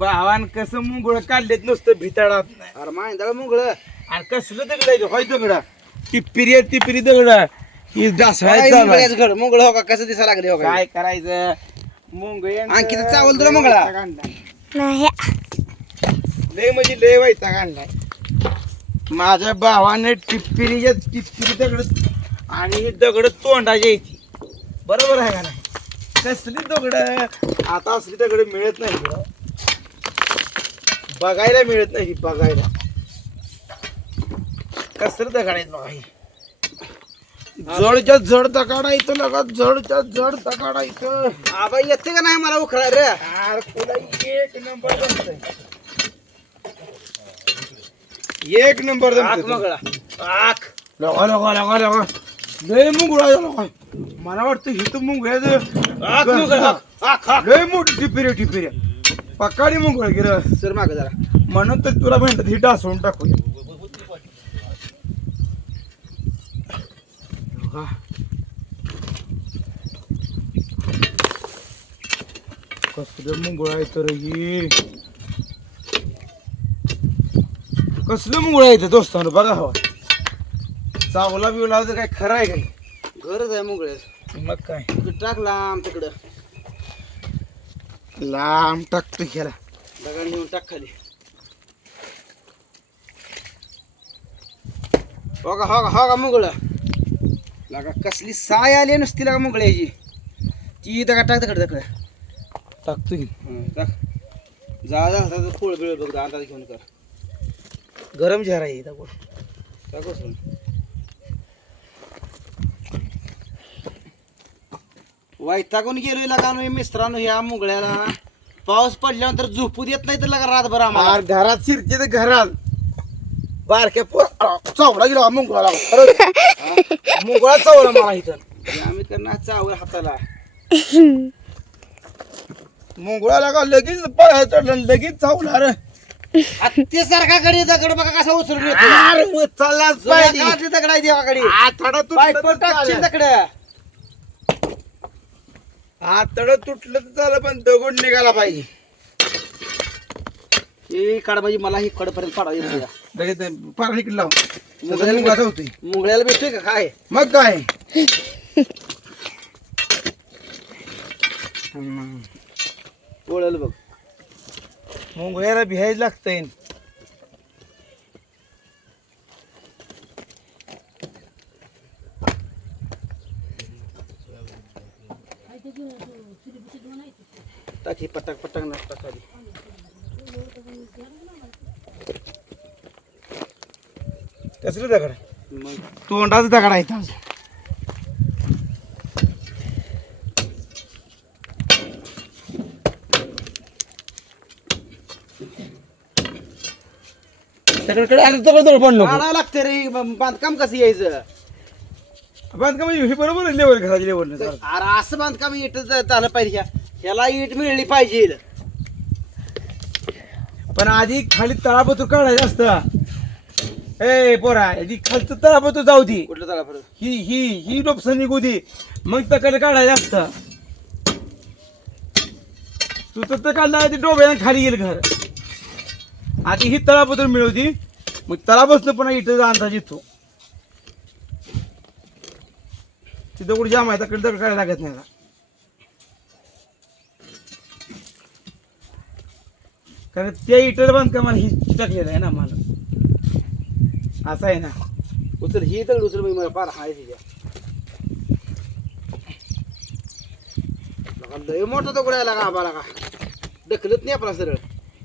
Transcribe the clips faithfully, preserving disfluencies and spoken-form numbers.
भावान कसं मुंगळ काढलेत नुसतं भितडात नाही. अरे माहिती मुंगळ आणि कसलं दगड आहे होय दगड टिप्पिरी आहे, टिप्पिरी दगड ही डासळायचं घर मुंगळ हो का कसं दिसायला लागले हो का? काय करायचं मुंग आणखी तर चावल तुला मुंगळा नाही लय म्हणजे लय वैताग आणलाय माझ्या भावाने टिप्पिरीच्या टिप्पिरी दगड आणि ही दगड तोंडाची यायची बरोबर आहे का नाही. कसली दगड आता असली दगड मिळत नाही तुला. बघायला मिळत नाही बघायला कसलं दगड आहेत बघा ही. जडच्या जड दगड आहे इथं लगा जडच्या जड दगड आहे इथं. आबा येते का नाही मला उखळा रे? यार तुला एक नंबर जमतंय एक नंबर आख जमतंय मुंगळा आख लगा लगा लगा लगा लय मुंगळा लगा मला वाटतं ही तर मुंगळ्याचं आख मुंगळा आख आख लय मोठी टिपिऱ्या टिपिऱ्या पकाडी मुंगळ गिर सर माग जरा म्हणून तर तुला म्हणतात ही डासवून टाकूया. बघा. कसलं मुंगळ आहे तर ही कसलं मुंगळ आहे दोस्तांनो बघा हवा चावला बिवला तर काय खरं आहे काय. गरज आहे मुंगळे मग काय टाक लांब तिकडं लांब टाकतो ह्याला दगड घेऊन टाक खाली. हो का हो का हो का मुंगळ लागा कसली साय आली नुसती लागा मुंगळ्याची ती दगड टाक दगड दगड टाकतो की टाक जा जा पोळ बिळ बघ अंदाज घेऊन कर. गरम झरा आहे इथं टाकू सोड. वैतागून गेलोय लागा मिस्त्रांनो ह्या मुंगळ्याला. पाऊस पडल्यानंतर झोपू देत नाही तर लागा रातभर आम्हाला. आर घरात शिरते तर घरात बारक्या पोर चावला गेला मुंगळा मुंगळा चावला मला इथं. आम्ही करणार चावल हाताला मुंगळा लागा लगेच पळा चढला लगेच चावला रे. ते सारखाकडे दगड बघा कसा उचलून येतो. अरे उचललाच पाहिजे काढली दगड आहे देवाकडे आतडा बायको तुटलं टाकशील दगड. आतडा तुटलं तर झालं पण दगड निघाला पाहिजे. हे काढ म्हणजे मला ही कडपर्यंत पाडा येतो या. लगेच पार इकडे लाव मुंगळ्याला मुंगाचा होतोय मुंगळ्याला भेटतोय का काय? मग काय ओळलं बघ मुंगळ्याला भिहायला लागतंय. टाकी पटक पटक नसता खाली. कसलं दगड मग तोंडाच दगड आहे इथं. दगडकडे आलं दगड दगड पण नको काढावं लागते रे बांधकाम कसं यायचं. बांधकाम म्हणजे हे बरोबर आहे लेवल घराची लेवल अरे असं बांधकाम इट झालं पाहिजे. ह्या- ह्याला इट मिळली पाहिजे. पण आधी खाली तळापत्र काढायचं असतं. ए पोरा आधी खालचं तळापत्र जाऊ दे कुठलं झाला फरक? ही ही ही डोपसं निघू दे मग तकडे काढायचं असतं. तू तर काढला ते डोब्याने खाली येईल घर. आधी ही तळापत्र मिळवती मग तळापासून पुन्हा इथं अंदाज येतो. तिथं कुठे जाम आहे तकडे दगड काढायला लागत नाही का. कारण त्या इटर बांधकामाला ही टाकलेलं आहे ना मला असं आहे ना. उचल ही दगड उचल मला पार हाय तिच्या. लगा लय मोठा दगड आहे लागा आबा लागा ढकलत नाही आपला सरळ.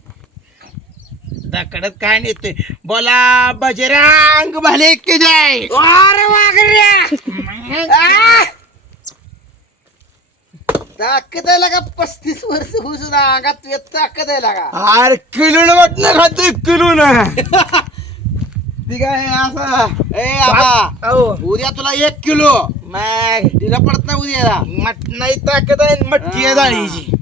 दकडत काय नेते बोला बजरंग भले की जय. अरे वागरे ताकद आहे लागा पस्तीस वर्ष होऊ सुद्धा अंगात तुझ्या ताकद आहे लागा. अरे किलो वाटणं खाते किलो ना ती काय असं ए आबा हो उद्या तुला एक किलो मग तिला पडत नाही उद्याला. मट नाही ताकद आहे मटकी आहे जाळीची.